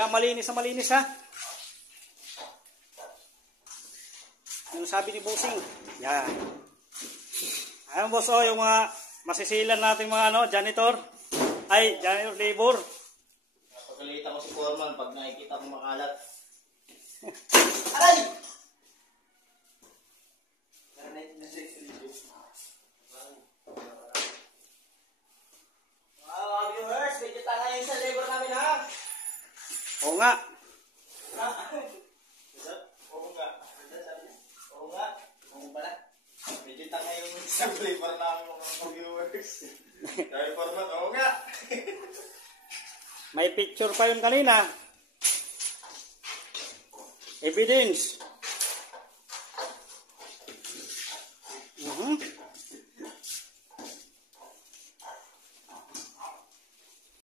Kailangan malinis na malinis ha. Yung sabi ni Bossing. Yan. Ayun boss, oh, yung mga masisilan natin mga ano, janitor. Ay, janitor labor. Napagalitan ko si Foreman pag nakikita ko makalat. Aray! Wow, viewers, medyo tanga yung sa labor namin ha. Oo nga. Oo nga. Oo nga. Oo pala. Medyo tanga yung sa labor namin mga viewers. Dahil Foreman, oo nga. May picture pa yun kanina. Evidence.